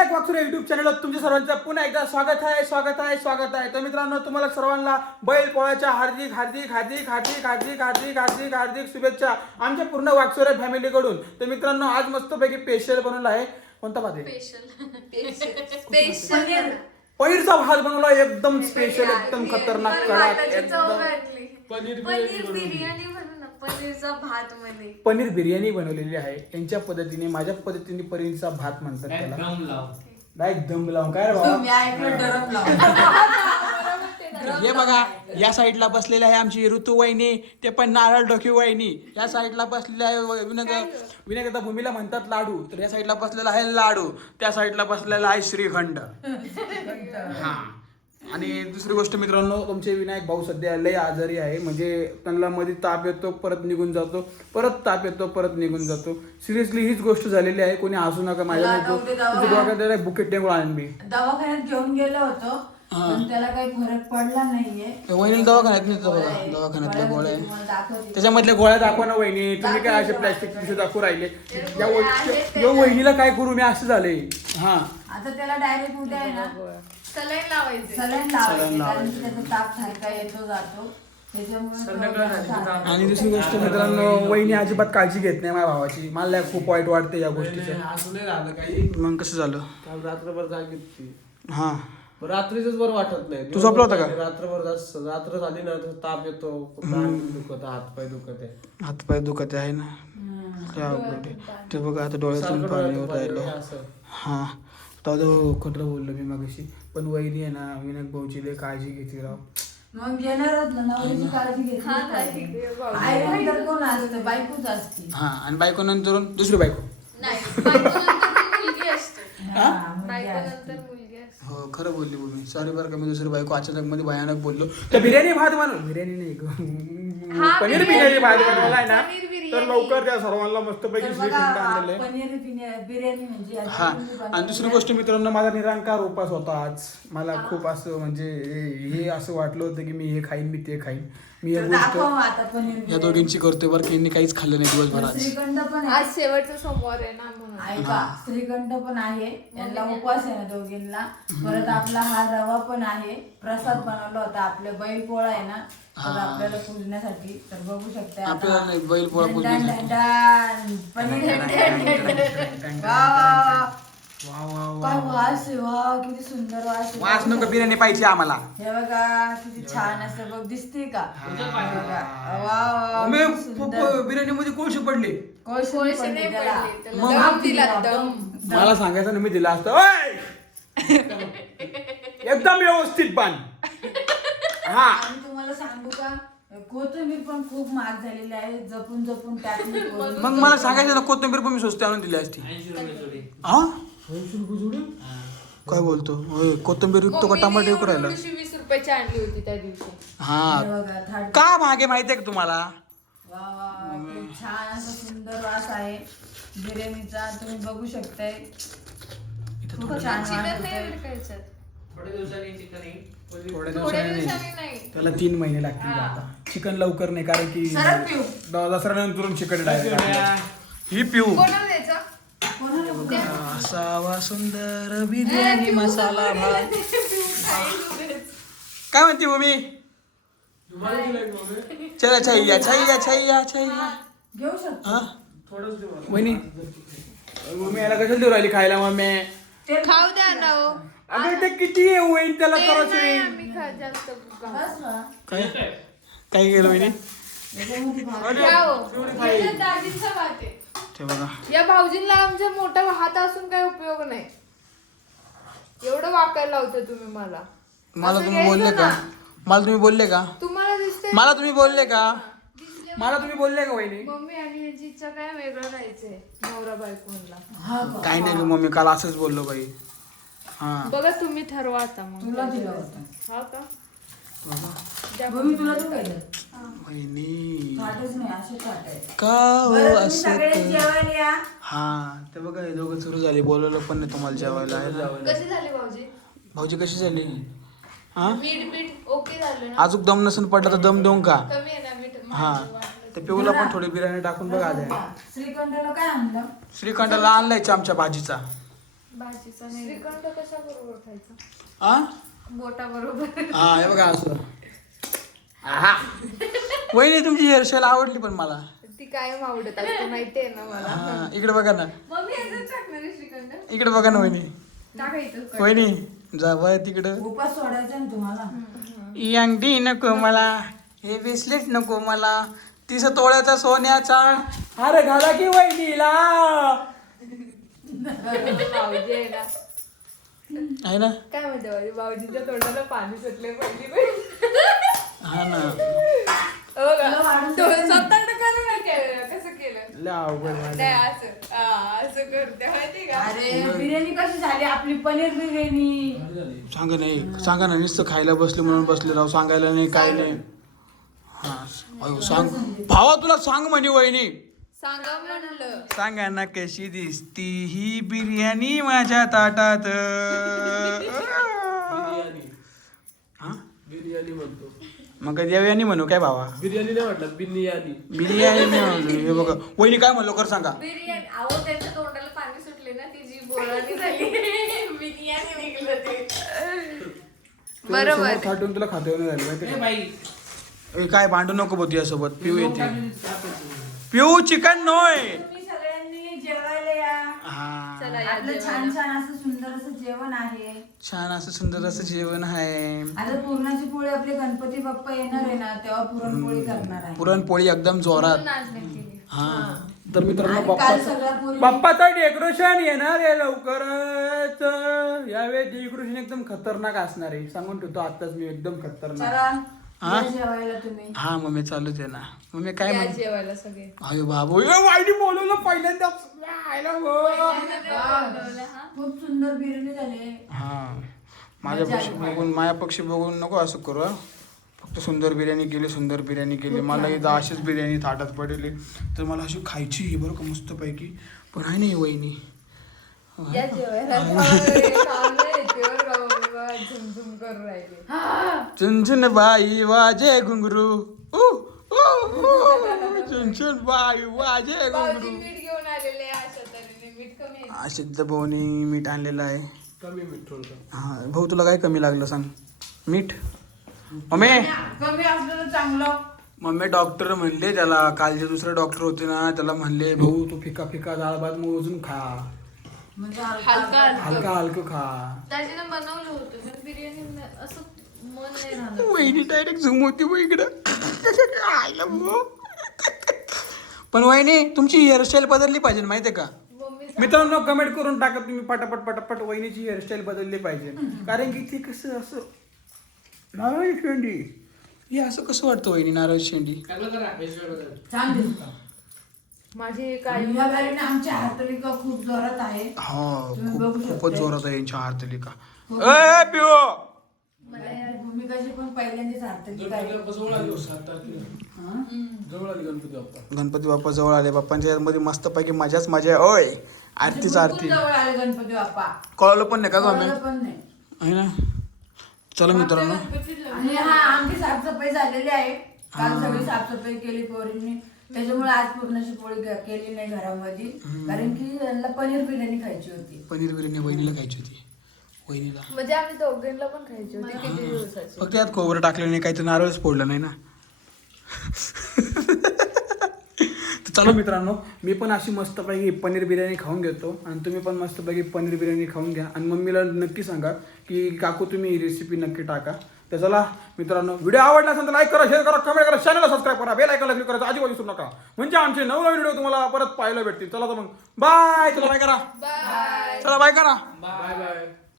Vinayak वाकसुरे YouTube चॅनलवर तुमच्या सर्वांचं पुन्हा एकदा स्वागत आहे स्वागत आहे स्वागत आहे. तर मित्रांनो तुम्हाला सर्वांना बैल पोळ्याच्या हार्दिक हार्दिक हार्दिक हार्दिक हार्दिक हार्दिक हार्दिक हार्दिक शुभेच्छा आमच्या पूर्ण वाकसुरे फॅमिलीकडून. तर मित्रांनो आज मस्तपैकी स्पेशल बनवला आहे. कोणता आहे स्पेशल पनीरचा भात बनवला एकदम स्पेशल एकदम खतरनाक कडक एकदम. पनीर बिर्याणी म्हणू ना पनीरचा भात मध्ये पनीर बिर्याणी बनवलेली आहे. यांच्या पद्धतीने माझ्या पद्धतीने पनीरचा भात म्हणतात त्याला. दम लाव. डायरेक्ट दम लावून. काय रे बाबा? हे बघा या साईडला बसलेले आहे आमची ऋतू वहिनी ते पण नारळ डोकी वहिनी. या साईडला बसलेले आहे व- विनायक विनायक आता भूमीला म्हणतात लाडू. तर या साईडला बसलेला आहे लाडू. त्या साईडला बसलेला आहे श्रीखंड. हा. आणि दुसरी गोष्ट मित्रांनो तुमचे विनायक भाऊ सध्या लय आजारी आहे. म्हणजे त्यांना मध्ये ताप येतो परत निघून जातो. परत ताप येतो परत निघून जातो. सिरियसली हीच गोष्ट झालेली आहे. कोणी हसू नका माझ्या. डोक्यात बुकेट टेंगूळ आणून मी. दवाखान्यात घेऊन गेलो होतो. पण त्याला काही फरक पडला नाहीये. वहिनी दवाखान्यात नेतो बघा. दवाखान्यातल्या गोळ्या दाखवते. त्याच्यामधल्या गोळ्या दाखवा ना वहिनी. तुम्ही काय असे प्लॅस्टिक पिशे दाखवू राहिले? या वहि- या वहिनीला काय करू? मी असं झाले. हा. आता त्याला डायरेक्ट उद्या आहे ना सलाईन लावायचे. सलाईन लावायचे कारण की त्याचा ताप सारखा येतो जातो. त्याच्यामुळे तो- आणि दुसरी गोष्ट मित्रांनो वहिनी अजिबात काळजी घेत नाही माझ्या भावाची. मला लय खूप वाईट वाटते या गोष्टीचं. असं नाही राहिलं काही. मग कसं झालं? काल रात्रभर जागीत ती हा. रात्रीच बरं वाटत नाही. तू झोपला होता का? रात्रभर जास्त रात्र झाली ना तर ताप येतो दुखत हात पाय दुखत आहे. हातपाय दुखत आहे ना? काय अवघड. ते बघा आता डोळ्यातून पाणी राहिलं. हा. तर खोटं बोललो मी मगाशी. पण वहिनी आहे ना विनायक भाऊची लय काळजी घेते राव. मग ना नवरीची काळजी घेतली हा, ते कोण असतं? बायकोच असते. हा आणि बायको नंतर दुसरी बायको. नाही बायकोनंतर मुलगी असते. हा, खरं बोलली भूमी सॉरी बरं का मी दुसरी बायको अचानक मध्ये भयानक बोललो. तर बिर्याणी भात बनव बिर्याणी नाही ग. हा, पनीर बिर्याणी. भात बनवलाय ना पनीर बिर्याणी. तर लवकर त्या सर्वांना मस्तपैकी तर श्रीखंड बघा, आणलेलं आहे. पनीर बिर्या- बिर्याणी म्हणजे हा. तुम्ही आणि दुसरी गोष्ट मित्रांनो माझा निरंकार उपास होता आज. मला खूप असं म्हणजे हे हे असं वाटलं होतं की मी हे खाईन मी ते खाईन. मी तर हे दाखवा गोष्ट आता पनीर या बिर्याणी. दोघींची करतोय बरं की यांनी काहीच खाल्लं नाही दिवसभर आज श्रीखंड पण आज शेवटचा सोमवार आहे ना म्हणून. ऐका श्रीखंड पण आहे. यांना उपवास आहे ना दोघींना. परत आपला हा रवा पण आहे. प्रसाद बनवला होता. आपले बैल पोळा आहे ना तर आपल्याला पूजण्यासाठी तर बघू शकता. आपल्याला नाही, Bailpola done, पूजण्यासाठी. Done, done. Paneer वा, वा, वा. वा वा वा काय वास आहे वा किती सुंदर वास आहे. वास नको बिर्याणी पाहिजे आम्हाला हे बघा किती छान असं बघ दिसते का हे बघा. वा, वा, मी किती सुंदर. बिर्याणी मध्ये कोळशी पडली कोळशी कोळसे पण नाही त्याला. पडले, त्याला मग? दम दिला दम मला सांगायचं ना मी दिला असतं "ओय!" एकदम व्यवस्थित बांध हा आणि तुम्हाला सांगू का कोथिंबीर पण खूप महाग झालेली आहे जपून जपून टाकली कोथिंबीर. मग मला सांगायचं ना कोथिंबीर पण मी स्वस्त आणून दिली असती हा? काय बोलतो? होय, कोथिंबीर विकतो का टमाटे विकू राहिला? वीस रुपयाची आणली होती त्या दिवशी. हे. हा बघा थाट का मागे माहितीये का तुम्हाला? वा वा खूप छान असा सुंदर वास आहे. बिर्याणीचा तुम्ही बघू शकताय. खूप छान चिकन वास नाही येतोय. बरं का याच्यात. थोड्या दिवसांनी चिकन येईल. थोड्या थोड्या दिवसांनी दिवसांनी नाही नाही. त्याला तीन महिने लागतील हा. आता. चिकन लवकर नाही कारण की सरळ पिऊ. द- दसऱ्यानंतर चिकन डायरेक्ट ही पिऊ. कोणाला द्यायचा? असावा सुंदर बिर्याणी मसाला भात. काय म्हणते भूमी मम्मी? चला छैया छैया छैया छैया. घेऊ शकतो. हा. वहिनी. मम्मी याला कशाला देऊ राहिली खायला मम्मी? ते खाऊ द्या ना हो. अगं ते किती होईल त्याला ते करायचं नाही आम्ही खा- जास्त. खाऊ. बस ना. काय? काय केलं हो. ते बघा. या भाऊजींना आमच्या मोठा हात असून काही उपयोग नाही. एवढं वाकायला लावतं तुम्ही मला. मला असं तुम्ही बोलले का? ना. मला तुम्ही बोलले का? तुम्हाला दिसतंय मला तुम्ही बोलले का? मला तुम्ही बोलले का वहिनी? मम्मी आणि यांची इच्छा काय वेगळं राहायचंय नवरा बायकोनला हा का? काही नाही ग मम्मी काल असंच बोललो बाई. हा. बघा तुम्ही ठरवा आता मग. तुला दिलं होतं. हा का? तुला तू? वहिनी. का हो असं हा ते बघा हे दोघं सुरू झाले बोलवलं पण नाही तुम्हाला जेवायला. आहे ना? कसे झाले भाऊजी? भाऊजी कशी झाली? हा? मीठ मीठ ओके झालं ना? अजून दम नसून पडला तर दम देऊन का? कमी आहे ना मीठ हा. ते पिऊला पण थोडी बिर्याणी टाकून बघा आधी. श्रीखंडाला काय आणलं? श्रीखंडाला आणलाय आमच्या भाजीचा. भाजीचा श्रीखंड कशा बरोबर खायचा? आ? बोटा बरोबर हा हे बघा असं. आहा. वहिनी तुमची हेअरस्टाईल आवडली पण मला. ती कायम आवडत असते माहितीये ना मला. हा, इकडे बघा ना. मम्मी याच्यात टाकणार आहे श्रीखंड? इकडे बघा ना वहिनी. टाकायचं वहिनी जा बाय तिकडं. उपास सोडायचा ना तुम्हाला. ही अंगठी नको मला. हे ब्रेसलेट नको मला. तीस तोळ्याचा सोन्याचा. हार घाला की वहिनीला. भाऊजी आहे ना आहे ना? काय म्हणते भाऊजी भाऊजीच्या तोंडाला पाणी सुटले पहिली पण हा ना. हो का? तो स्वतःकडे कसं काय केलं कसं केलं? लय अवघड आहे. नाही असं हा, असं करते माहिती का? अरे बिर्याणी कशी झाली? आपली पनीर बिर्याणी. सांगा नाही सांगा ना नुसतं खायला बसले म्हणून बसले राव. सांगायला नाही काय नाही. हा अयो, सांग. भावा तुला सांग म्हणे वहिनी. सांगा म्हणलं. सांगा ना कशी दिसती ही बिर्याणी माझ्या ताटात. बिर्याणी. हा? बिर्याणी म्हणतो. मग कधी बिर्याणी म्हणू काय भावा? बिर्याणी नाही म्हटलं बिर्याणी. बिर्याणी नाही म्हणू. हे बघा वहिनी काय म्हणलो कर सांगा. बिर्याणी अहो त्यांच्या तोंडाला पाणी सुटले ना ती जी बोलानी झाली. बिर्याणी निघलं ते. बरोबर. तुला खाते ए बाई. ए, काय भांडू नको बघ तुझ्यासोबत पिऊ येते. पिऊ चिकन नोय. तुम्ही सगळ्यांनी जेवायला या. हा. चला या आपलं छान छान असं सुंदर असं जेवण आहे. छान असं सुंदर असं जेवण आहे. आता पुरणाची पोळी आपले गणपती बाप्पा येणार आहे ना तेव्हा पुरणपोळी करणार आहे. पुरणपोळी एकदम जोरात. नाच नाही केली. हा. तर मित्रांनो आणि काल बाप्पाचं सगळ्या पोरी बाप्पाचं डेकोरेशन येणार आहे लवकरच. यावेळी डेकोरेशन एकदम खतरनाक असणार आहे. सांगून ठेवतो आताच मी एकदम खतरनाक. चला. हा? जेवायला तुम्ही. हा मम्मी चालूच आहे ना. मम्मी काय या म्हण जेवायला सगळे. अयो बाबू ए, वाईनी बोलवलं पहिल्यांदा. आयला हो. खूप सुंदर बिर्याणी झाली. हा. माझ्या पक्ष बघून माझ्या पक्ष बघून नको असं करू हा. फक्त सुंदर बिर्याणी केली सुंदर बिर्याणी केली. मला इथं अशीच बिर्याणी ताटात पडली. तर मला अशी खायची आहे बरं का मस्तपैकी. पण आहे नाही वहिनी. या जेवायला झुमझुम करून राहिली. चुनचुन बाई वाजे घुंगरू. उ, उ, उ. चुनचुन बाई वाजे भाऊजी घुंगरू. मीठ घेऊन आलेले आहे अशा तऱ्हेने. मीठ कमी आहे. असिद्ध भाऊनी मीठ आणलेलं आहे. कमी मीठ हा भाऊ तुला काय कमी लागलं सांग? मीठ? मम्मी! कमी असलं तर चांगलं. मम्मी डॉक्टर म्हणले त्याला. काल जे दुसरे डॉक्टर होते ना त्याला म्हणले भाऊ तू फिका फिका डाळ भात मोजून खा. म्हणजे हलका हलका हलका. हलकं. खा. दाजीनं बनवलं होतं पण बिर्याणी न- असं मन नाही राहणार. वहिनी डायरेक्ट झूम होती बघ इकडं. आयला. पण वहिनी तुमची हेअरस्टाईल बदलली पाहिजे माहितीये का? मम्मी मित्रांनो कमेंट करून टाका तुम्ही पटापट पटापट वहिनीची हेअरस्टाईल बदलली पाहिजे. कारण की ती कसं असं नारळ शेंडी. हे असं कसं वाटतं वहिनी नारळ शेंडी? चांगलं करा. छान दिसतं. माझी काय आणि या बारीने आमची हातलिका खूप जोरात आहे. हा तुम्ही खूप बघू खूपच शकता. जोरात आहे यांच्या हातलिका. ए पिओ! मला यार भूमिकाची पण पहिल्यांदाच हातलिका आहे. गणपती बाप्पा जवळ आली हो, सात तारखेला हा? जवळ आली गणपती बाप्पा. गणपती बाप्पा जवळ आले. बाप्पांच्या मध्ये मस्तपैकी मजाच मजा आहे. ओय आरतीच भरपूर आरती. जवळ आले गणपती बाप्पा. कळलं पण नाही का गं कळलं आम्ही पण नाही. आहे ना? चला मित्रांनो. आणि हा आमची साफसफाई झालेली आहे. काल सगळी साफसफाई केली पोरींनी. त्याच्यामुळे आज पूर्णाची पोळी केली नाही घरामध्ये. कारण की यांना पनीर बिर्याणी खायची होती. पनीर बिर्याणी वहिनीला खायची होती. वहिनीला. म्हणजे आम्ही दोघांना पण खायची होती किती दिवसाची. फक्त यात खोबरं टाकलं नाही काही तर नारळच फोडलं नाही ना. तर चला मित्रांनो मी पण अशी मस्तपैकी पनीर बिर्याणी खाऊन घेतो आणि तुम्ही पण मस्तपैकी पनीर बिर्याणी खाऊन घ्या. आणि मम्मीला नक्की सांगा की काकू तुम्ही ही रेसिपी नक्की टाका. तर चला मित्रांनो व्हिडिओ आवडला असेल तर लाईक करा शेअर करा कमेंट करा चॅनलला सबस्क्राईब करा बेल आयकॉनला क्लिक करायचं अजिबात विसरू नका. म्हणजे आमचे नवनवीन व्हिडिओ तुम्हाला परत पाहायला भेटतील. चला तर मग बाय चला बाय करा. बाय चला बाय करा. Bye bye